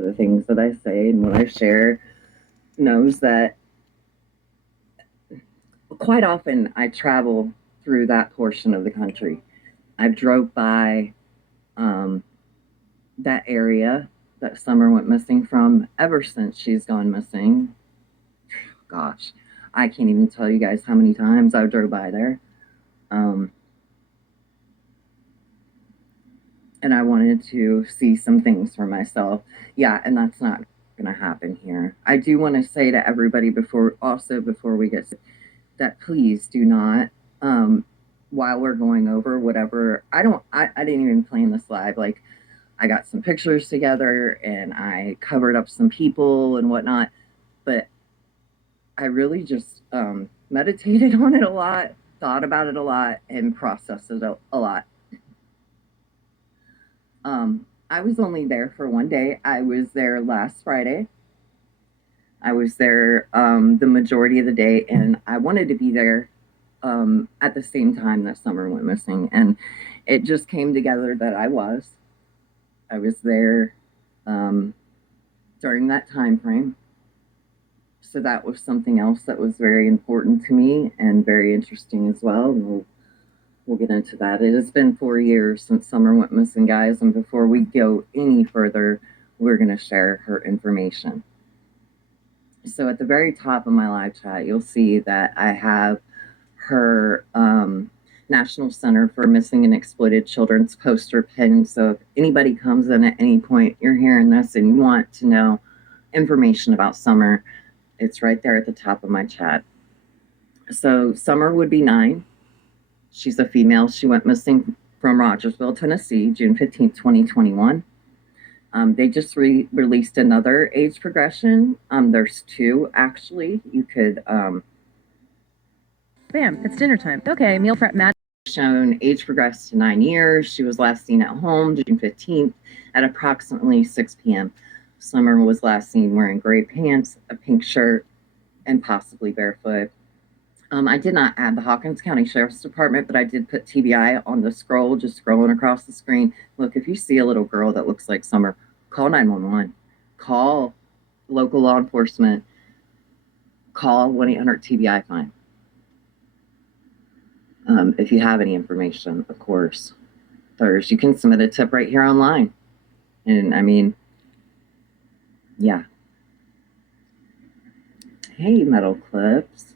the things that I say and what I share knows that quite often I travel through that portion of the country. I've drove by um, that area that Summer went missing from ever since she's gone missing. Gosh, I can't even tell you guys how many times I drove by there. Um, and I wanted to see some things for myself. Yeah, and that's not going to happen here. I do want to say to everybody before we get that, please do not, um, while we're going over whatever. I didn't even plan this live. Like, I got some pictures together and I covered up some people and whatnot, but I really just meditated on it a lot, thought about it a lot, and processed it a lot. I was only there for one day. I was there last Friday. I was there the majority of the day, and I wanted to be there at the same time that Summer went missing. And it just came together that I was there um, during that time frame. So that was something else that was very important to me and very interesting as well. And we'll get into that. It has been 4 years since Summer went missing, guys. And before we go any further, we're going to share her information. So at the very top of my live chat, you'll see that I have her National Center for Missing and Exploited Children's poster pinned. So if anybody comes in at any point, you're hearing this and you want to know information about Summer, it's right there at the top of my chat. So Summer would be 9. She's a female. She went missing from Rogersville, Tennessee, June 15th, 2021. They just released another age progression. There's 2, actually. You could Bam, it's dinner time. Okay, meal prep Matt. Shown age progressed to 9 years. She was last seen at home June 15th at approximately 6 p.m. Summer was last seen wearing gray pants, a pink shirt, and possibly barefoot. I did not add the Hawkins County Sheriff's Department, but I did put TBI on the scroll, just scrolling across the screen. Look, if you see a little girl that looks like Summer, call 911. Call local law enforcement. Call 1-800-TBI fine. If you have any information, of course. There's, you can submit a tip right here online. And I mean, yeah. Hey, Metal Clips.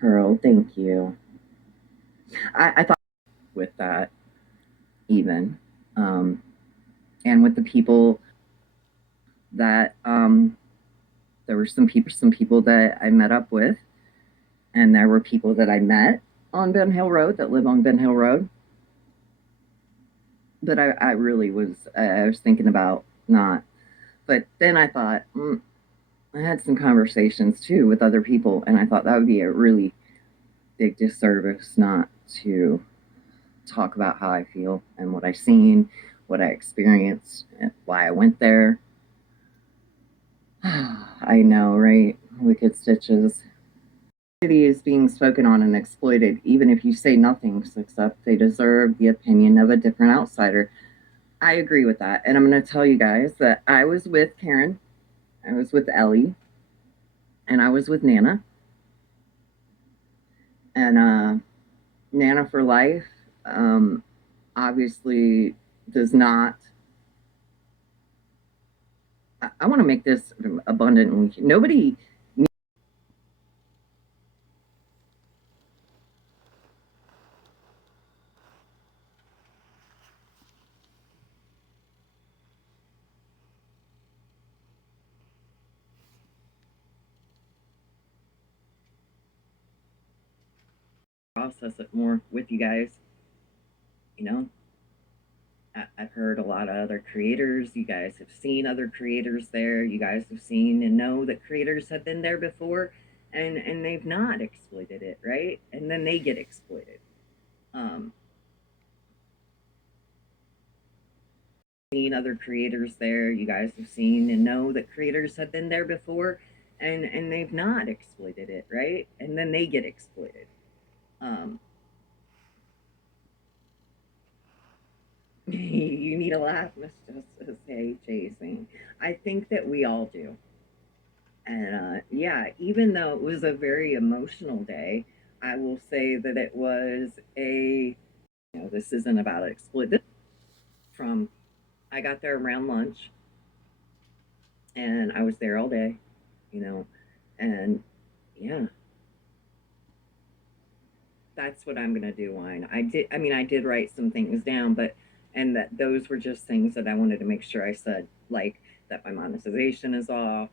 Pearl, thank you. I thought with that, even. And with the people that there were some people that I met up with, and there were people that I met on Ben Hill Road that live on Ben Hill Road. But I really was, I was thinking about not. But then I thought, I had some conversations too with other people, and I thought that would be a really big disservice not to talk about how I feel and what I seen, what I experienced, and why I went there. I know, right? Wicked stitches. Is being spoken on and exploited, even if you say nothing except they deserve the opinion of a different outsider. I agree with that. And I'm going to tell you guys that I was with Karen, I was with Ellie, and I was with Nana. And Nana for life obviously does not. I want to make this abundant. Nobody process it more with you guys. You know, I've heard a lot of other creators. You guys have seen other creators there. You guys have seen and know that creators have been there before, and they've not exploited it, right? And then they get exploited. Seen other creators there. You guys have seen and know that creators have been there before, and they've not exploited it, right? And then they get exploited. You need a laugh, Miss Justice. Hey, chasing. I I think that we all do. And yeah, even though it was a very emotional day, I will say that it was this isn't about exploit. From I got there around lunch and I was there all day, you know, and yeah, that's what I'm gonna do, wine. I did write some things down, but and that those were just things that I wanted to make sure I said, like that my monetization is off.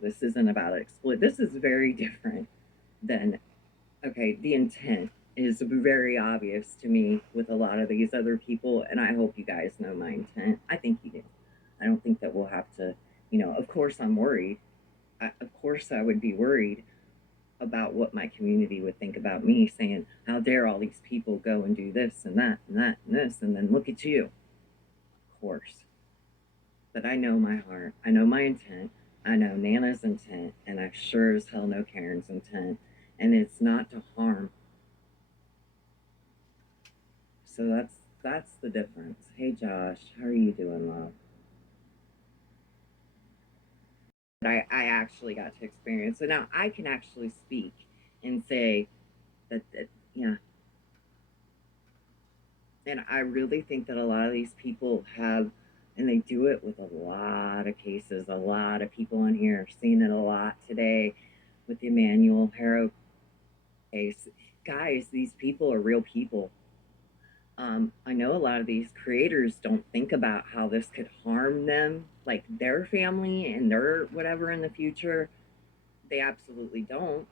This isn't about exploit. This is very different than okay, the intent is very obvious to me with a lot of these other people, and I hope you guys know my intent. I think you do. I don't think that we'll have to, of course I'm worried. Of course I would be worried about what my community would think about me saying, how dare all these people go and do this and that and that and this, and then look at you. Of course. But I know my heart. I know my intent. I know Nana's intent, and I sure as hell know Karen's intent. And it's not to harm. So that's the difference. Hey Josh, how are you doing, love? But I actually got to experience. So now I can actually speak and say that yeah. And I really think that a lot of these people have, and they do it with a lot of cases. A lot of people on here are seeing it a lot today with the Emmanuel Harrow case. Guys, these people are real people. I know a lot of these creators don't think about how this could harm them, like their family and their whatever in the future. They absolutely don't.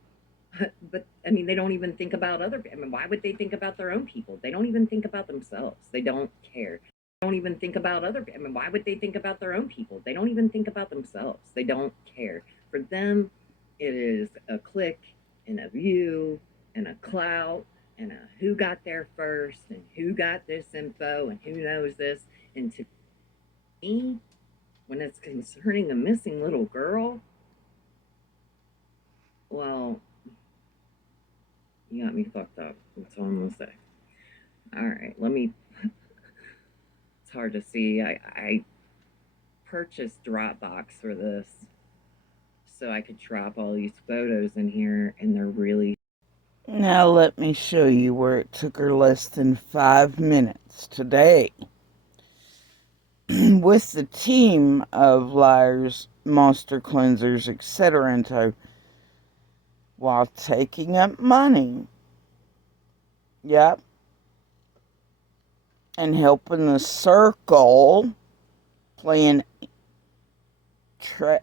But I mean, they don't even think about other. I mean, why would they think about their own people? They don't even think about themselves. They don't care. They don't even think about other. I mean, why would they think about their own people? They don't even think about themselves. They don't care. For them, it is a click and a view and a clout and a who got there first and who got this info and who knows this. And to me, when it's concerning a missing little girl, well, you got me fucked up. That's all I'm gonna say. All right, let me. It's hard to see. I purchased Dropbox for this so I could drop all these photos in here, and they're really. Now let me show you where it took her less than 5 minutes today. With the team of liars, monster cleansers, etc. while taking up money. Yep. And helping the circle playing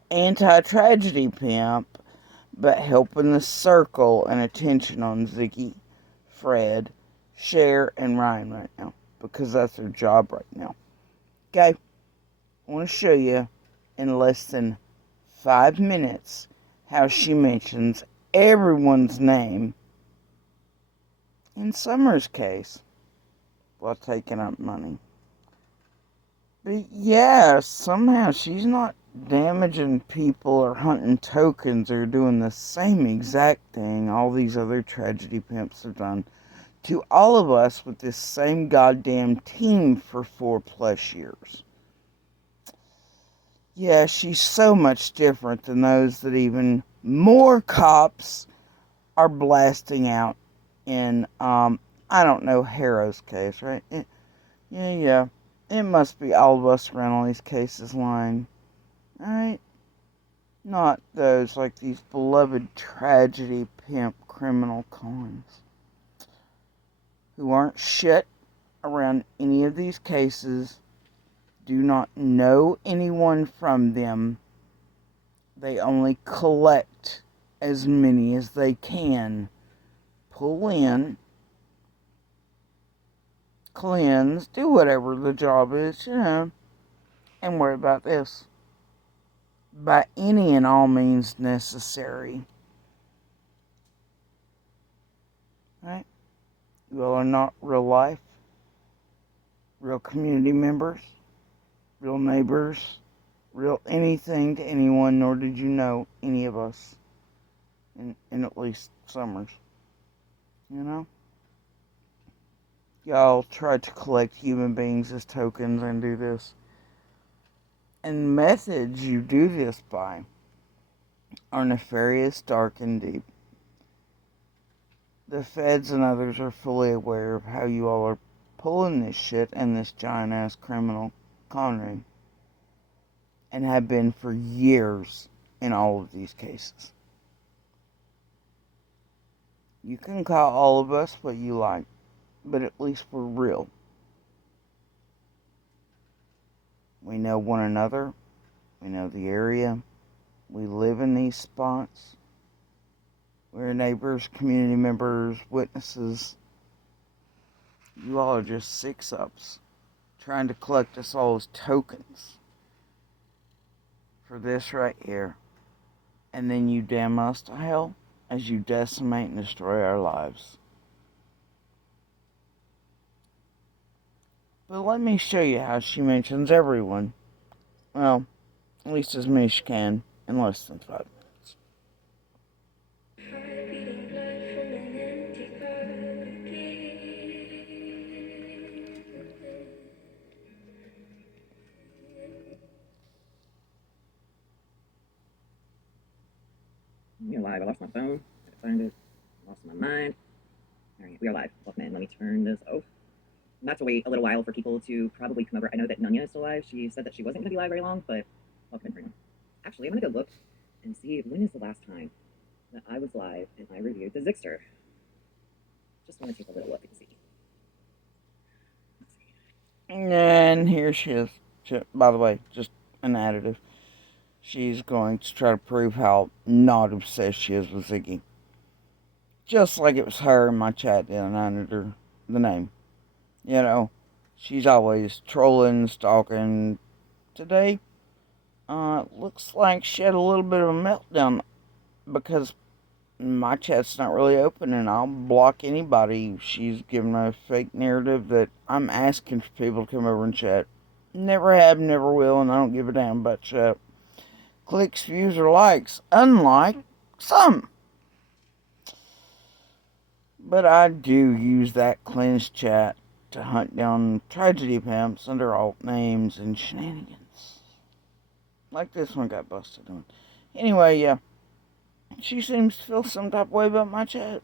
anti-tragedy pimp, but helping the circle and attention on Ziggy, Fred, Cher, and Ryan right now, because that's their job right now. Okay, I want to show you in less than 5 minutes how she mentions everyone's name in Summer's case while taking up money. But yeah, somehow she's not damaging people or hunting tokens or doing the same exact thing all these other tragedy pimps have done to all of us with this same goddamn team for 4+ years. Yeah, she's so much different than those that even more cops are blasting out in, I don't know, Harrow's case, right? Yeah. It must be all of us around all these cases lying. Alright? Not those like these beloved tragedy pimp criminal cons who aren't shit around any of these cases, do not know anyone from them. They only collect as many as they can, pull in, cleanse, do whatever the job is, and worry about this. By any and all means necessary. Right? You all are not real life, real community members, real neighbors, real anything to anyone, nor did you know any of us in at least Summers. You know? Y'all try to collect human beings as tokens and do this. And methods you do this by are nefarious, dark, and deep. The feds and others are fully aware of how you all are pulling this shit and this giant ass criminal con ring, and have been for years in all of these cases. You can call all of us what you like, but at least we're real. We know one another, we know the area, we live in these spots. We're neighbors, community members, witnesses. You all are just six-ups trying to collect us all as tokens for this right here. And then you damn us to hell as you decimate and destroy our lives. But let me show you how she mentions everyone. Well, at least as many as she can in less than 5 minutes. We are live. I lost my phone. I had to find it. I lost my mind. All right, we are live. Welcome in. Let me turn this off. I'm about to wait a little while for people to probably come over. I know that Nunya is still live. She said that she wasn't going to be live very long, but welcome in, everyone. Actually, I'm going to go look and see when is the last time that I was live and I reviewed the Zixter. Just want to take a little look and see. And here she is. By the way, just an additive. She's going to try to prove how not obsessed she is with Ziggy. Just like it was her in my chat the other night under the name. You know, she's always trolling, stalking. Today, looks like she had a little bit of a meltdown because my chat's not really open and I'll block anybody. She's giving a fake narrative that I'm asking for people to come over and chat. Never have, never will, and I don't give a damn about chat. Clicks, views, or likes, unlike some. But I do use that cleansed chat to hunt down tragedy pimps under alt names and shenanigans. Like this one got busted on. Anyway, yeah. She seems to feel some type of way about my chat.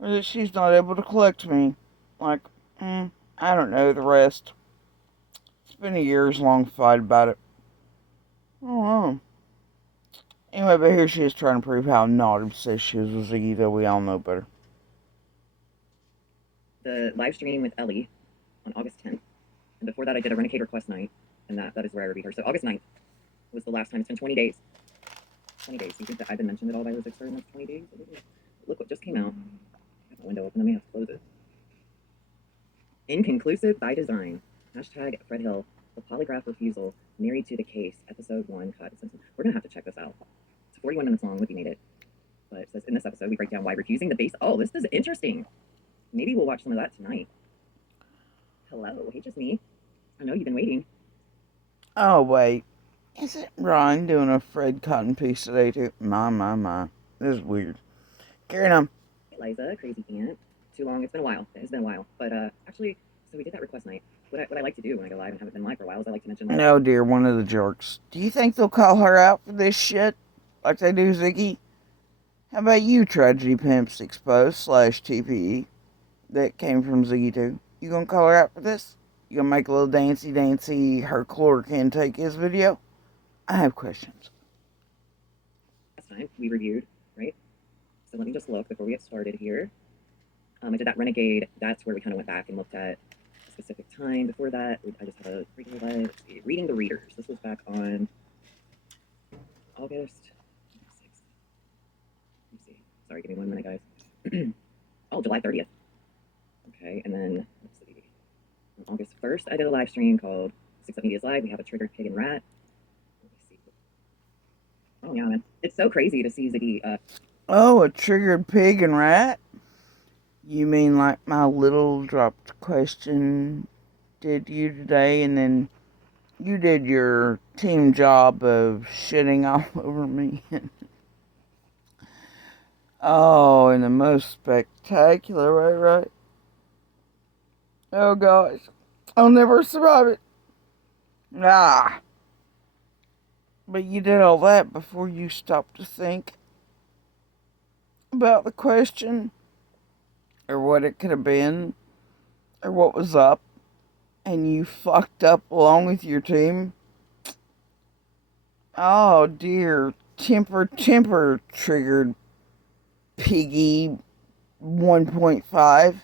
Or that she's not able to collect me. Like, I don't know the rest. It's been a years long fight about it. I don't know. Anyway, but here she is trying to prove how not obsessed she is with Ziggy, though we all know better. The live stream with Ellie on August 10th. And before that, I did a Renegade request night, and that is where I reviewed her. So August 9th was the last time. It's been 20 days. 20 days. Do you think that I've been mentioned at all by the Zixter in those 20 days? Look what just came out. I have my window open. I may have to close it. Inconclusive by design. Hashtag Fred Hill. The polygraph refusal. Married to the case. Episode 1. Cut. We're going to have to check this out. It's 41 minutes long. Libby made it. But it says, in this episode, we break down why refusing the base. Oh, this is interesting. Maybe we'll watch some of that tonight. Hello. Hey, just me. I know you've been waiting. Oh, wait. Isn't Ron doing a Fred Cotton piece today, too? My. This is weird. Carrying on. Hey, Liza, crazy aunt. Too long. It's been a while. It's been a while. But actually, so we did that request night. What I like to do when I go live and haven't been live for a while is I like to mention... No, dear, one of the jerks. Do you think they'll call her out for this shit? Like they do Ziggy? How about you, Tragedy Pimps Exposed / TPE? That came from Ziggy too. You gonna call her out for this? You gonna make a little dancy her chloric intake his video? I have questions. Last time we reviewed, right? So let me just look before we get started here. I did that Renegade. That's where we kind of went back and looked at a specific time. Before that, I just had a regular live. Let's see, reading the readers. This was back on August 6th. Let me see. Sorry, give me 1 minute, guys. Oh, July 30th. Okay, and then let's see. On August 1st, I did a live stream called 6 Up Media's Live. We have a triggered pig and rat. Let me see. Oh yeah, man, it's so crazy to see Ziggy. Oh, a triggered pig and rat? You mean like my little dropped question did you today, and then you did your team job of shitting all over me? Oh, in the most spectacular way, right? Oh gosh, I'll never survive it. Ah, But you did all that before you stopped to think about the question, or what it could have been, or what was up, and you fucked up along with your team. Oh dear, temper triggered piggy 1.5.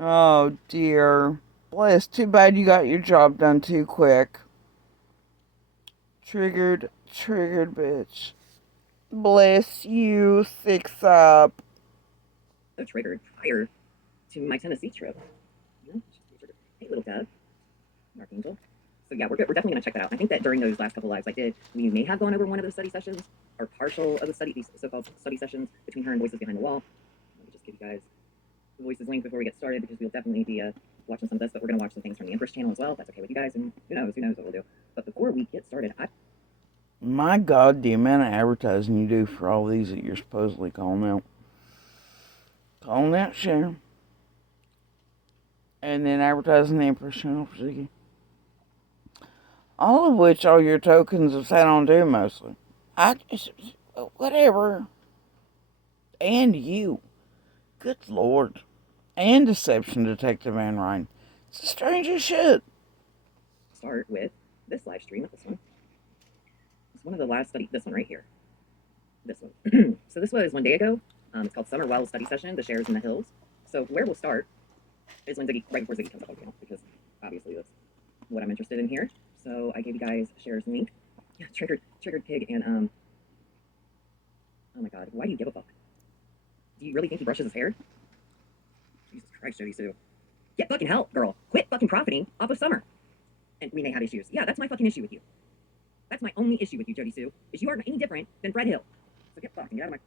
Oh dear. Bless, too bad you got your job done too quick. Triggered bitch. Bless you, 6 up. So triggered prior to my Tennessee trip. Hey, little dove, Archangel. So yeah, we're definitely gonna check that out. I think that during those last couple lives I did, we may have gone over one of the study sessions, or partial of the study, these so-called study sessions between her and Voices Behind the Wall. Let me just give you guys the Voices link before we get started, because we'll definitely be watching some of this, but we're gonna watch some things from the Empress channel as well. If that's okay with you guys, and who knows what we'll do. But before we get started, My God, the amount of advertising you do for all these that you're supposedly calling out. Calling out Sharon. And then advertising the Empress channel for Ziggy. All of which all your tokens have sat on too, mostly. Whatever. And you. Good Lord. And Deception Detective Van Ryan. It's the strangest shit. start with this live stream. This one. It's one of the last study. This one right here. This one. So this was one day ago. It's called Summer Wells Study Session, The Shares in the Hills. So where we'll start is when Ziggy, right before Ziggy comes up on the channel, because obviously that's what I'm interested in here. So I gave you guys Shares link. Yeah, triggered pig, and oh my God, why do you give a fuck? Do you really think he brushes his hair? Jesus Christ, Jody Sue. Get fucking help, girl. Quit fucking profiting off of Summer. And we may have issues. Yeah, that's my fucking issue with you. That's my only issue with you, Jody Sue, is you aren't any different than Fred Hill. So get fucking get out of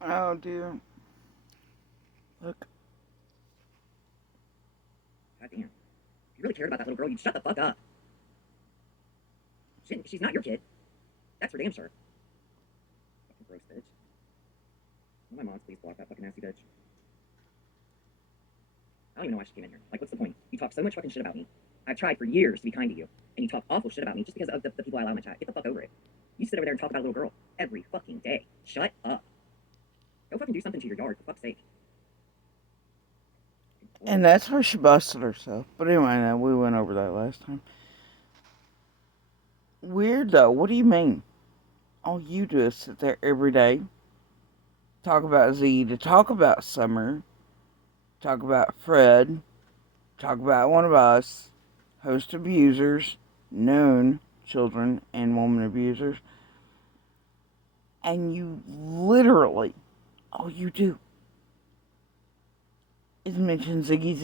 my. Oh dear. Look. God damn. If you really cared about that little girl, you'd shut the fuck up. She's not your kid. That's for damn sure. Fucking gross bitch. Oh, my moms, please block that fucking nasty bitch. I don't even know why she came in here. Like, what's the point? You talk so much fucking shit about me. I've tried for years to be kind to you, and you talk awful shit about me just because of the people I allow in my chat. Get the fuck over it. You sit over there and talk about a little girl every fucking day. Shut up. Go fucking do something to your yard, for fuck's sake. And that's where she busted herself. But anyway, now we went over that last time. Weird though. What do you mean? All you do is sit there every day, talk about Z, to talk about Summer, talk about Fred, talk about one of us, host abusers, known children and woman abusers, and you literally, all you do is mention Ziggy,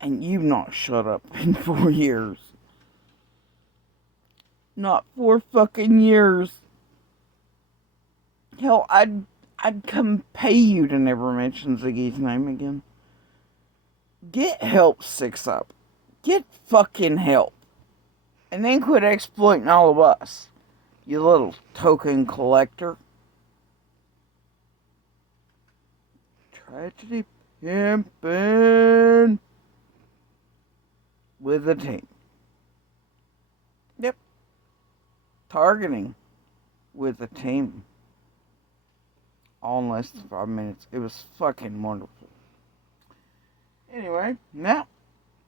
and you've not shut up in 4 years. Not 4 fucking years. Hell, I'd come pay you to never mention Ziggy's name again. Get help, 6 up. Get fucking help. And then quit exploiting all of us, you little token collector. Tragedy pimpin' with a team. Yep. Targeting with a team. All in less than 5 minutes. It was fucking wonderful. Anyway, now,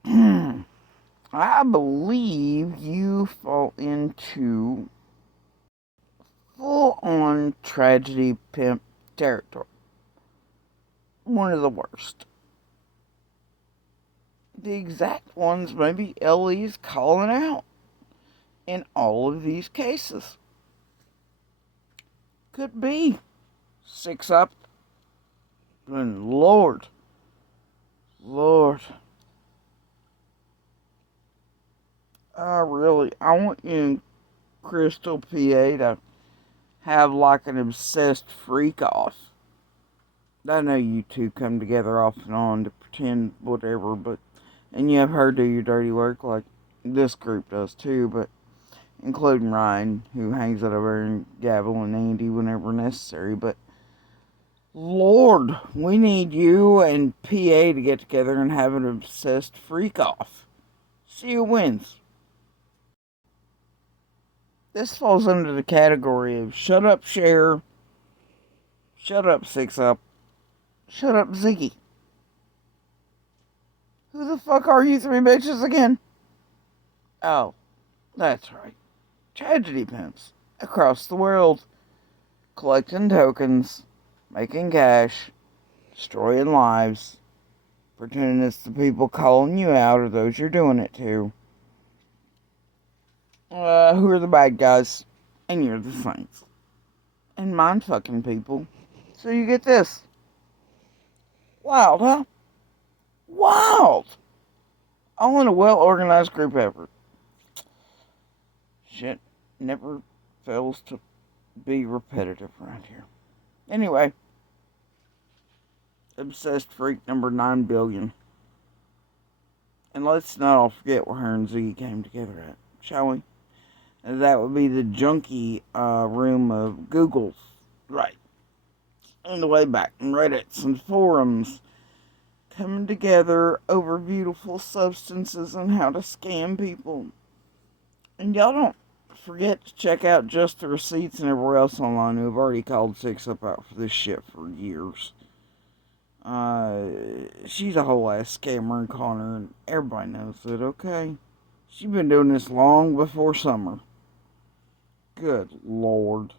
I believe you fall into full-on tragedy pimp territory. One of the worst. The exact ones maybe Ellie's calling out in all of these cases. Could be 6 up. And Lord. I want you and Crystal PA to have like an obsessed freak off. I know you two come together off and on to pretend whatever, and you have her do your dirty work like this group does too, but including Ryan, who hangs out over and Gavel and Andy whenever necessary, but Lord, we need you and PA to get together and have an obsessed freak off. See who wins. This falls under the category of shut up, Cher, shut up, Six Up, shut up, Ziggy. Who the fuck are you three bitches again? Oh, that's right. Tragedy pimps across the world, collecting tokens, making cash, destroying lives, pretending it's the people calling you out or those you're doing it to. Who are the bad guys? And you're the saints. And mind fucking people. So you get this. Wild, huh? Wild! All in a well organized group effort. Shit never fails to be repetitive around here. Anyway, obsessed freak number 9 billion. And let's not all forget where her and Ziggy came together at, shall we? And that would be the junkie room of Google's. Right. On the way back, and Reddits and forums coming together over beautiful substances and how to scam people. And y'all don't forget to check out Just the Receipts and everywhere else online who have already called Six Up out for this shit for years. She's a whole ass scammer and conner, and everybody knows it, okay? She's been doing this long before summer. Good Lord.